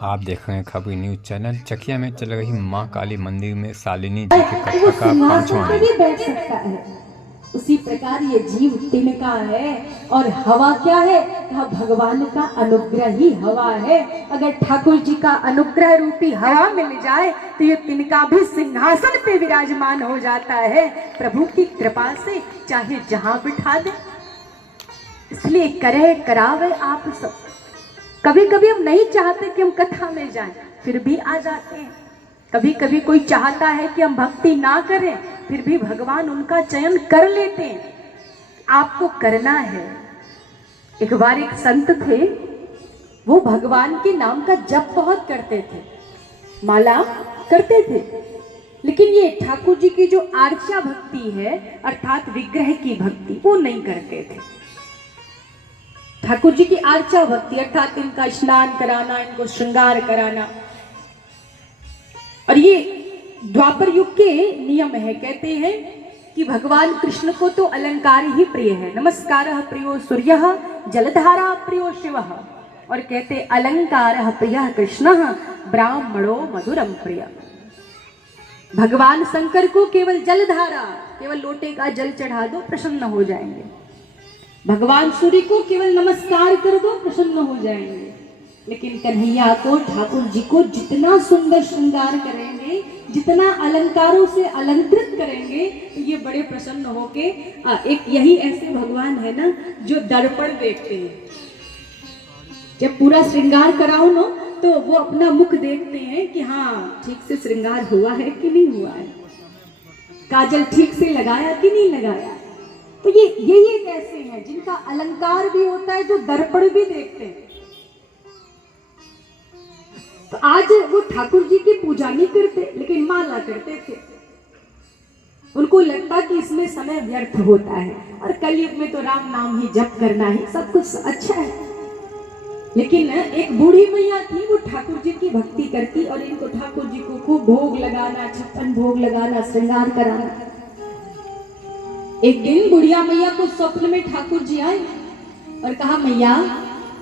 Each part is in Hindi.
आप देख रहे हैं खबरी न्यूज चैनल। चकिया में चल रही मां काली मंदिर में शालिनी जी के कथा का 5वां दिन। बैठ सकता है, उसी प्रकार ये जीव तिनका है और हवा क्या है? भगवान का अनुग्रह ही हवा है। अगर ठाकुर जी का अनुग्रह रूपी हवा मिल जाए तो ये तिनका भी सिंहासन पे विराजमान हो जाता है प्रभु की कृपा से, चाहे जहां बिठा दे। इसलिए करे करावे आप सब। कभी कभी हम नहीं चाहते कि हम कथा में जाएं, फिर भी आ जाते हैं। कभी कभी कोई चाहता है कि हम भक्ति ना करें, फिर भी भगवान उनका चयन कर लेते हैं। आपको करना है। एक बार एक संत थे, वो भगवान के नाम का जप बहुत करते थे, माला करते थे, लेकिन ये ठाकुर जी की जो आर्चा भक्ति है अर्थात विग्रह की भक्ति, वो नहीं करते थे। ठाकुर जी की आर्चा भक्ति अर्थात इनका स्नान कराना, इनको श्रृंगार कराना। और ये द्वापर युग के नियम है। कहते हैं कि भगवान कृष्ण को तो अलंकार ही प्रिय है। नमस्कारः प्रियो सूर्यः, जलधारा प्रियो शिवः। और कहते अलंकारः प्रियः कृष्णः, ब्राह्मणो मधुरम प्रिय। भगवान शंकर को केवल जलधारा, केवल लोटे का जल चढ़ा दो, प्रसन्न हो जाएंगे। भगवान सूर्य को केवल नमस्कार कर दो, प्रसन्न हो जाएंगे। लेकिन कन्हैया को, ठाकुर जी को जितना सुंदर श्रृंगार करेंगे, जितना अलंकारों से अलंकृत करेंगे, तो ये बड़े प्रसन्न होके एक यही ऐसे भगवान है ना जो दर्पण देखते हैं। जब पूरा श्रृंगार कराओ ना तो वो अपना मुख देखते हैं कि हाँ ठीक से श्रृंगार हुआ है कि नहीं हुआ है, काजल ठीक से लगाया कि नहीं लगाया। तो ये एक ऐसे हैं जिनका अलंकार भी होता है, जो दर्पण भी देखते हैं। तो आज वो ठाकुर जी की पूजा नहीं करते, लेकिन माला करते थे। उनको लगता कि इसमें समय व्यर्थ होता है, और कलयुग में तो राम नाम ही जप करना ही सब कुछ अच्छा है। लेकिन एक बूढ़ी मैया थी, वो ठाकुर जी की भक्ति करती और इनको ठाकुर जी को खूब भोग लगाना, 56 भोग लगाना, श्रृंगार कराना। एक दिन बुढ़िया मैया को स्वप्न में ठाकुर जी आए और कहा, मैया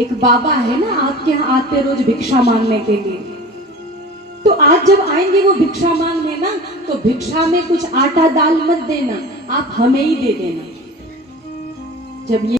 एक बाबा है ना आपके यहाँ आते रोज भिक्षा मांगने के लिए, तो आज जब आएंगे वो भिक्षा मांगने ना, तो भिक्षा में कुछ आटा दाल मत देना, आप हमें ही दे देना। जब ये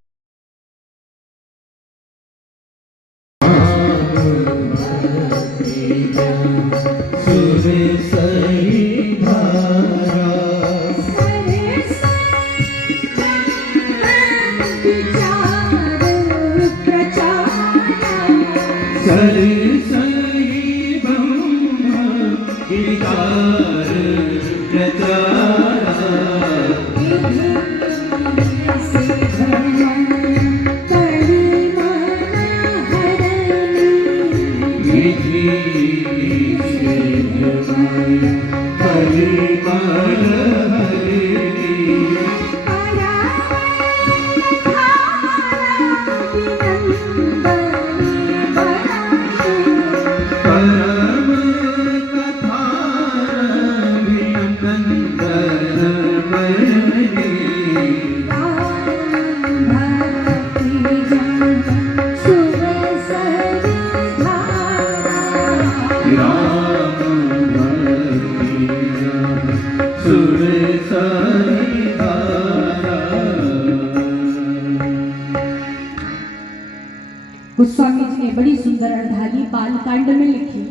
गोस्वामी जी ने बड़ी सुंदर अर्धाली बालकांड में लिखी।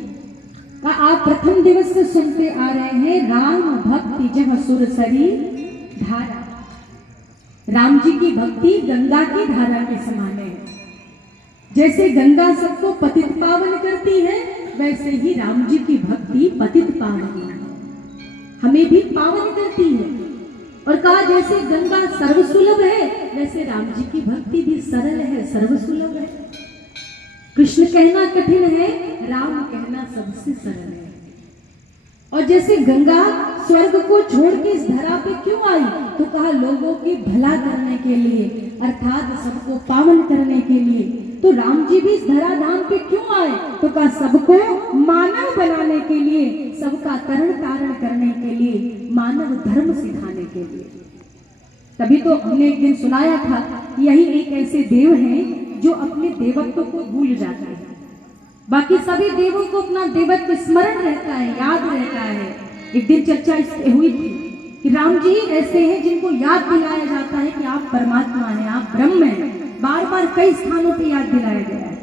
आप प्रथम दिवस से सुनते आ रहे हैं, राम भक्ति जह सुरसरी धारा। राम जी की भक्ति गंगा की धारा के समान है। जैसे गंगा सबको पतित पावन करती है, वैसे ही राम जी की भक्ति पतित पावन है, हमें भी पावन करती है। और कहा जैसे गंगा सर्वसुलभ है, वैसे राम जी की भक्ति भी सरल है, सर्वसुलभ है। कृष्ण कहना कठिन है, राम कहना सबसे सरल है। और जैसे गंगा स्वर्ग को छोड़ के इस धरा पे क्यों आई, तो कहा लोगों के भला करने के लिए, अर्थात सबको पावन करने के लिए। तो राम जी भी इस धरा धाम पे क्यों आए, तो कहा सबको मानव बनाने के लिए, सबका तरण तारण करने के लिए, मानव धर्म सिखाने के लिए। तभी तो हमने एक दिन सुनाया था, यही एक ऐसे देव हैं जो अपने देवत्व को भूल जाते हैं। बाकी सभी देवों को अपना देवत्व स्मरण रहता है, याद रहता है। एक दिन चर्चा इस पे हुई थी कि राम जी ऐसे हैं जिनको याद दिलाया जाता है कि आप परमात्मा हैं, आप ब्रह्म हैं। बार बार कई स्थानों पे याद दिलाया गया है।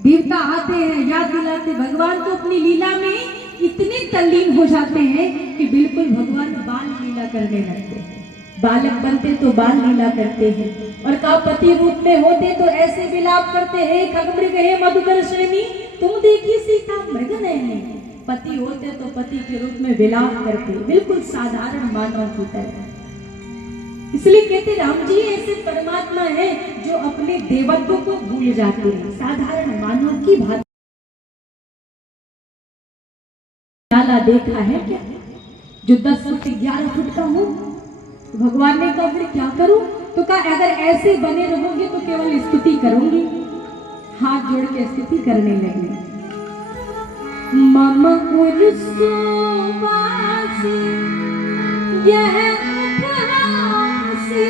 देवता आते हैं, याद दिलाते। भगवान तो अपनी लीला में इतने तल्लीन हो जाते हैं कि बिल्कुल भगवान बाल लीला करने लगते हैं। बालक बनते तो बाल लीला करते हैं, और का पति रूप में होते तो ऐसे विलाप करते हैं, खगमृग हे मधुकर श्रेणी तुम देखी सीता मृग नयनी। पति होते तो पति के रूप में विलाप करते, बिल्कुल साधारण मानव की तरह। इसलिए कहते राम जी ऐसे परमात्मा है जो अपने देवत्व को भूल जाते हैं, साधारण मानव की भांति। लाला देखा है क्या जो 10 फुट 11 फुट का हो? तो भगवान ने कहा फिर क्या करूं? तो कहा अगर ऐसे बने रहोगे तो केवल स्तुति करूंगी। हाथ जोड़ के स्तुति करने लगे। मम उर्सुवासी यह उपहासी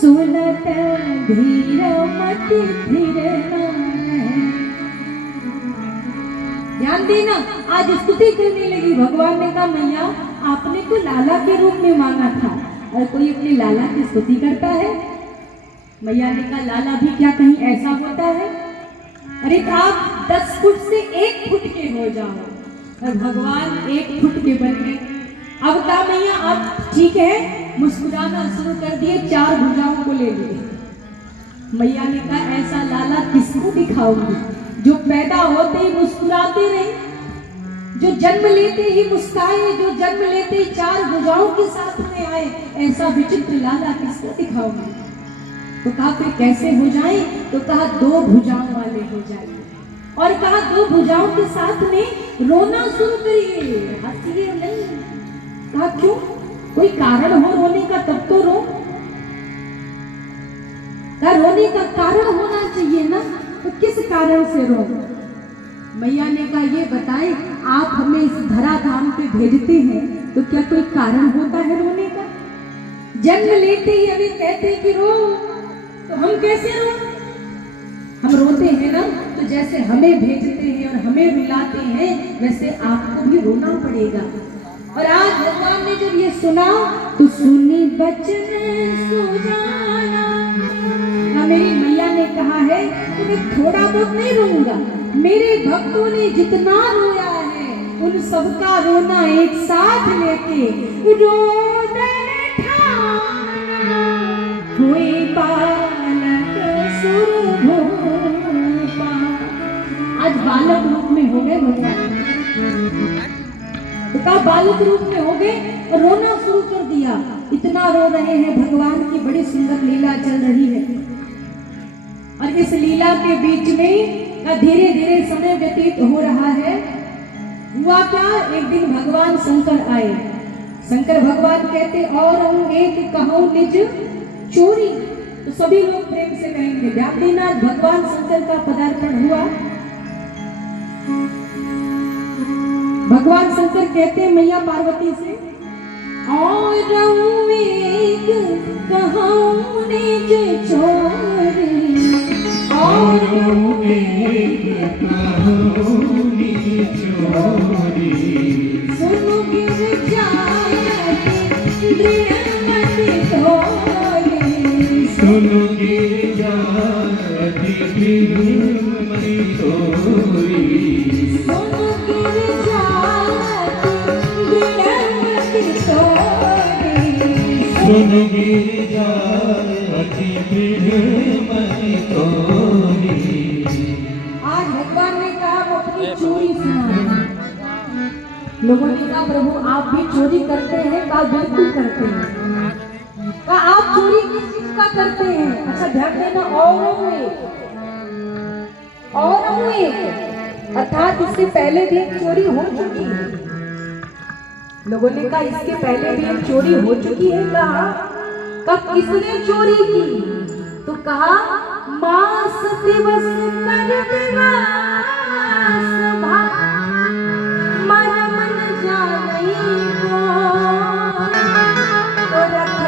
सुनत धीर मति धीर। ध्यान देना, आज स्तुति करने लगी। भगवान ने कहा मैया आपने तो लाला के रूप में मांगा था, और कोई अपने लाला की स्तुति करता है? मैया ने कहा लाला भी क्या कहीं ऐसा होता है? अरे तो आप 10 फुट से 1 फुट के हो जाओ, और भगवान 1 फुट के बन गए। अब कहा मैया आप ठीक है, मुस्कुराना शुरू कर दिए, 4 भुजाओं को ले लिए। मैया ने कहा ऐसा लाला किसको दिखाऊंगी जो पैदा होते ही मुस्कुराते रहे, जो जन्म लेते ही मुस्काए, जो जन्म लेते ही 4 भुजाओं के साथ में आए। ऐसा विचित्र लाला किसको दिखाऊंगी? तो कहा फिर कैसे हो जाए? तो कहा 2 भुजाओं वाले हो जाए, और कहा 2 भुजाओं के साथ में रोना शुरू करिए, हंसिए नहीं। कहा क्यों? कोई कारण हो रोने का तब तो रो। कहा रोने का कारण होना चाहिए ना, तो किस कारण से रो? मैया ने कहा ये बताएं, आप हमें इस धरा धाम पे भेजते हैं तो क्या कोई कारण होता है रोने का? जन्म लेते ही हमें कहते हैं कि रो, तो हम कैसे रो? हम रोते हैं ना, तो जैसे हमें भेजते हैं और हमें रुलाते हैं वैसे आपको भी रोना पड़ेगा। और आज भगवान ने जब ये सुना तो सुनी बचन सुजाना। मेरी मैया ने कहा है कि मैं थोड़ा बहुत नहीं रोऊंगा, मेरे भक्तों ने जितना रोया है उन सबका रोना एक साथ लेके रोदन ठाना हुए बालक सुरभूपा। आज बालक रूप में हो गए भगवान, तो बालक रूप में हो गए और रोना शुरू कर दिया। इतना रो रहे हैं, भगवान की बड़ी सुंदर लीला चल रही है। और इस लीला के बीच में धीरे धीरे समय व्यतीत हो रहा है। हुआ क्या, एक दिन भगवान शंकर आए। शंकर भगवान कहते और एक कहूं निज चोरी। तो सभी लोग प्रेम से कहेंगे ध्यान देना, भगवान शंकर का पदार्पण हुआ। भगवान शंकर कहते मैया पार्वती से और एक कहूं निज चोरी, और एक कहूं निज चोरी, सुनो गिर जाए दृढ़ मति तोरी, सुनो गिर जाए दृढ़ मति तोरी, सुनो गिर जाए दृढ़ मति तोरी, सुनो गिर जाए दृढ़ मति तोरी। आज भगवान ने कहा वो अपनी चोरी सुना। लोगों ने कहा प्रभु आप भी चोरी करते हैं? कहा बिल्कुल करते हैं। कहा आप चोरी किस चीज का करते हैं? अच्छा ध्यान देना, और एक अर्थात इससे पहले भी एक चोरी हो चुकी है। लोगों ने कहा इसके पहले भी एक चोरी हो चुकी है। कहा कब किसने चोरी की? तो कहा मास दिवस कर दिवस मन मन जानई को, तो रख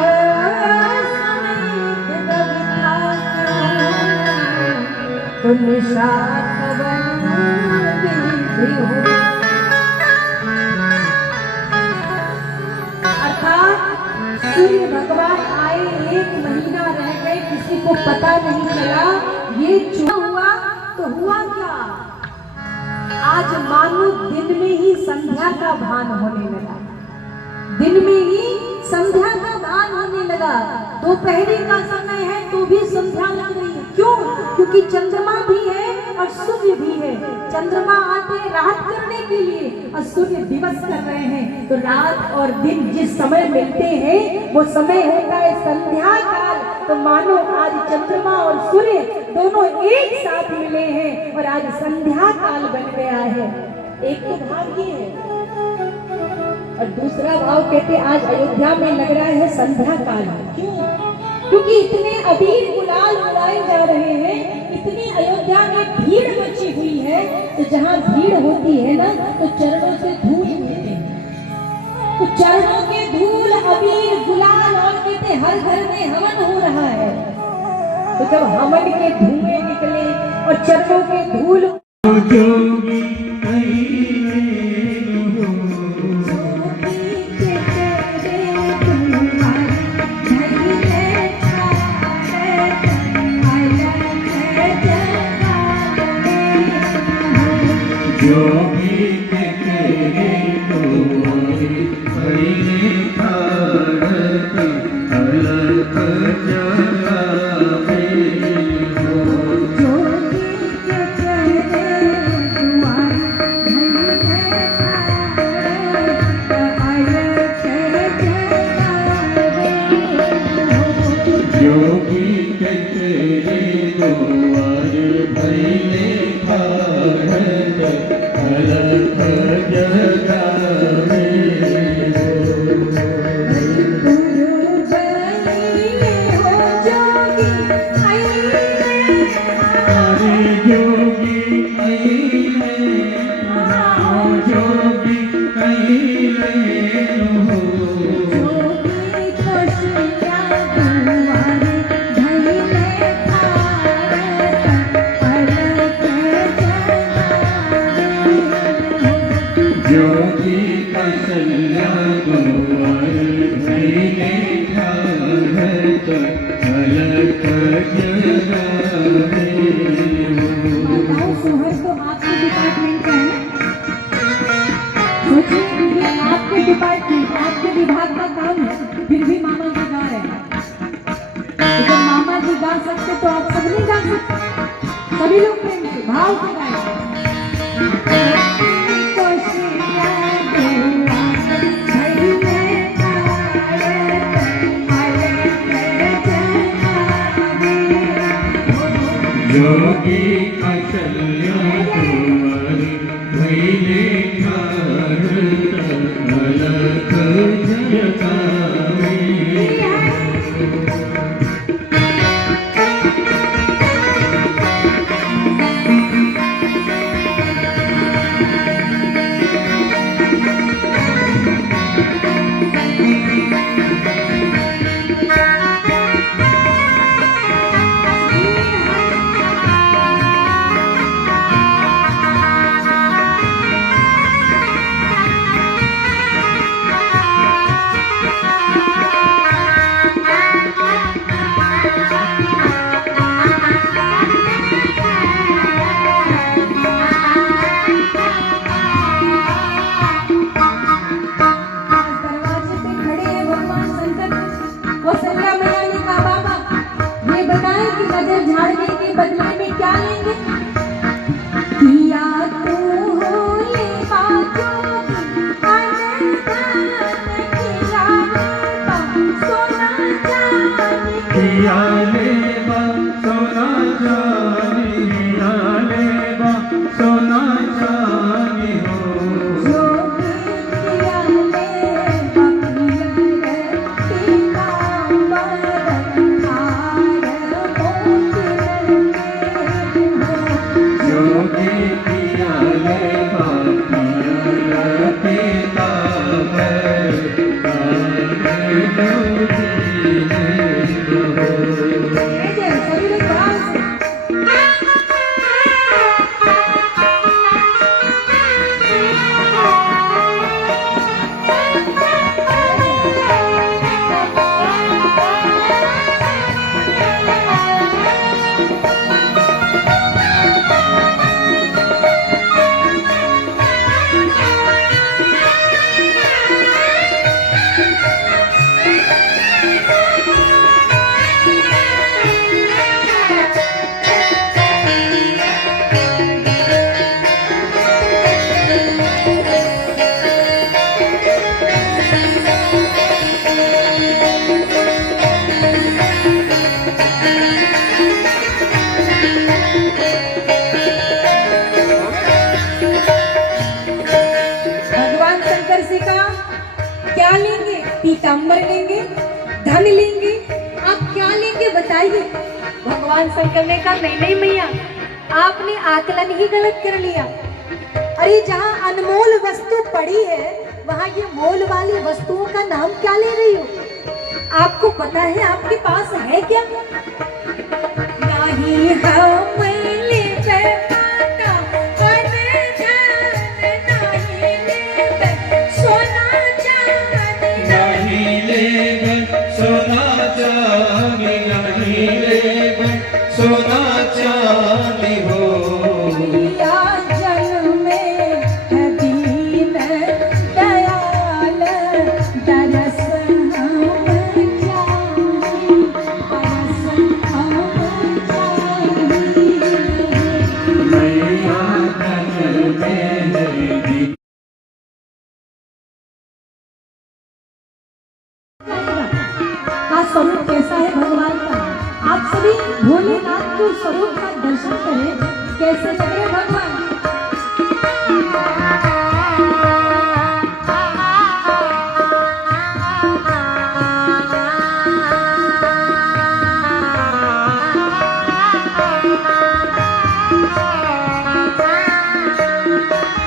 समेत तो निशा खबर पता नहीं चला ये हुआ तो हुआ क्या। आज मानो दिन में ही संध्या का भान होने लगा, दिन में ही संध्या का भान होने लगा। दोपहरी का समय है तो भी संध्या लग रही है। क्यों? क्योंकि चंद्रमा भी है और सूर्य भी है। चंद्रमा आते रात करने के लिए और सूर्य दिवस कर रहे हैं। तो रात और दिन जिस समय मिलते हैं वो समय होता है संध्या काल। तो मानो आज चंद्रमा और सूर्य दोनों एक साथ मिले हैं और आज संध्या काल बन गया है। एक तो भाव ये है और दूसरा भाव कहते आज अयोध्या में लग रहा है संध्या काल। क्यों? क्योंकि इतने अबीर गुलाल उड़ाए जा रहे हैं, इतनी अयोध्या में भीड़ मची हुई है। तो जहाँ भीड़ होती है ना तो चरणों से धूल मिलते हैं। तो चरणों के धूल अबीर गुलाल और कहते हर घर में हवन हो रहा है। तो जब हवन के धुएं निकले और चरणों के धूल आपके विभाग का काम है, फिर भी मामा जी गा रहे हैं। तो जब मामा जी गा सकते तो आप सब नहीं गा सकते। सभी लोग प्रेम से भाव से गाएं। योगी कौशल्या कुंवर भइले भारत अलख जगावे। पीताम्बर लेंगे, धन लेंगे, आप क्या लेंगे बताइए। भगवान शंकर ने कहा नहीं नहीं मैया, आपने आकलन ही गलत कर लिया। अरे जहाँ अनमोल वस्तु पड़ी है वहाँ ये मोल वाली वस्तुओं का नाम क्या ले रही हो? आपको पता है आपके पास है क्या? नहीं हम लेबे पाता धन नहीं लेबे सोना चांदी, नहीं लेबे सोना चांदी, नहीं लेबे सोना चांदी हो। मैया जन्मे है दीन दयाल, दरस हम चाही, दरस हम चाही। मैया धन में दी का स्वरूप कैसा है भगवान का? आप सभी भोलेनाथ के स्वरूप का दर्शन करें, कैसे लग रहे भगवान।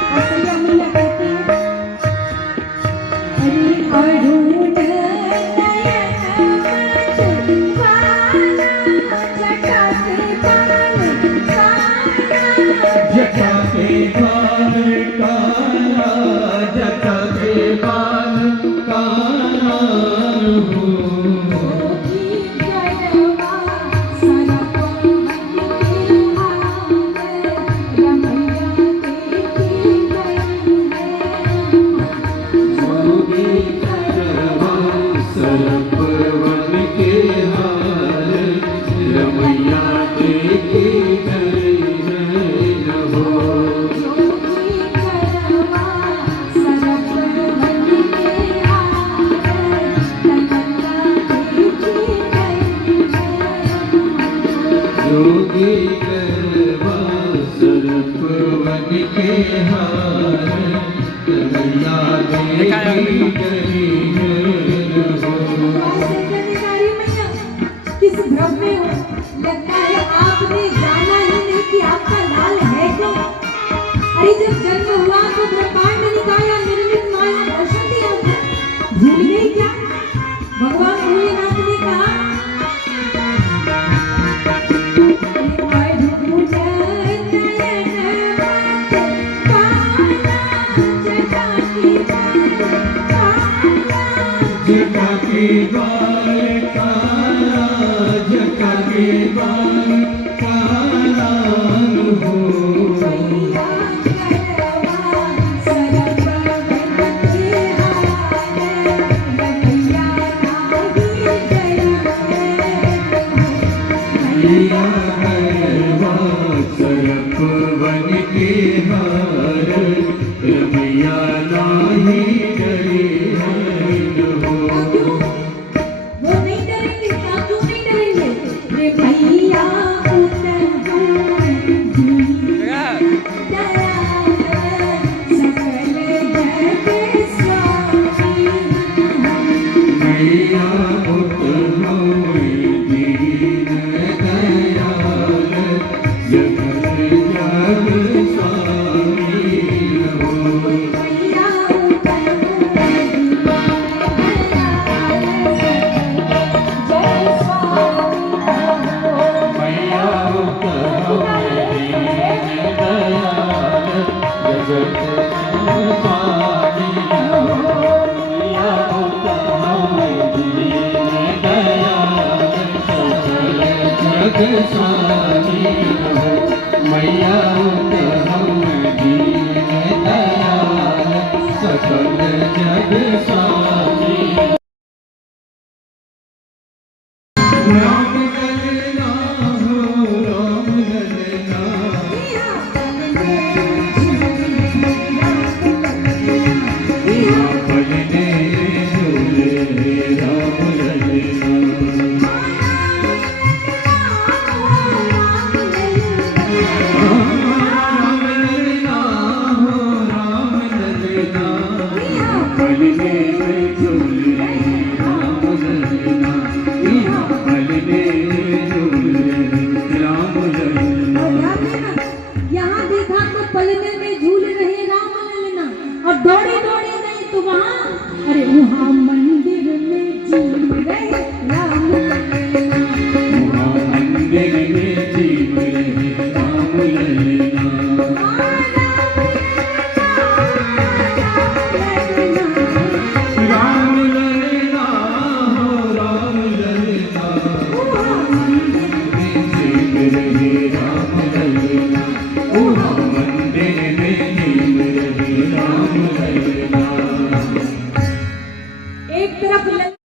और सैया मैया कहती है, अरे अरुण जटा के बाल काला, जटा के बाल काला हो। जोगी करवा सरपवन के हार, रमैया देखी गई हो। जोगी करवा सरपवन के हार, रमैया देखी गई हो। किस भ्रम में हो? लगता है आपने जाना ही नहीं कि आपका लाल है कौन। अरे जब जन्म हुआ तो ब्रह्मांड निकाया, निर्मित माया दर्शन दिया था, भूल गई क्या? भगवान भोलेनाथ ने कहा जटा के बाल काला, जटा के बाल काला हो। मैया करवा सरपवन के हार, रमैया नाही डरी हो। वो नहीं डरेंगे, आप क्यों नहीं डरेंगे? रे भैया सकल जग स्वामी, मैया होए दीन दयाल, जगत जग स्वामी हो। मैया मैया होए दीन दयाल, जगत जग स्वामी हो। मैया होए दीन दयाल, सकल जग स्वामी हो। मैया होए दीन दयाल, सकल जग स्वामी। राम ललना हो, राम ललना, पलने झूले राम ललना। राम ललना हो, राम ललना, पलने झूले और दौड़े दौड़े गई तो वहां, अरे वहां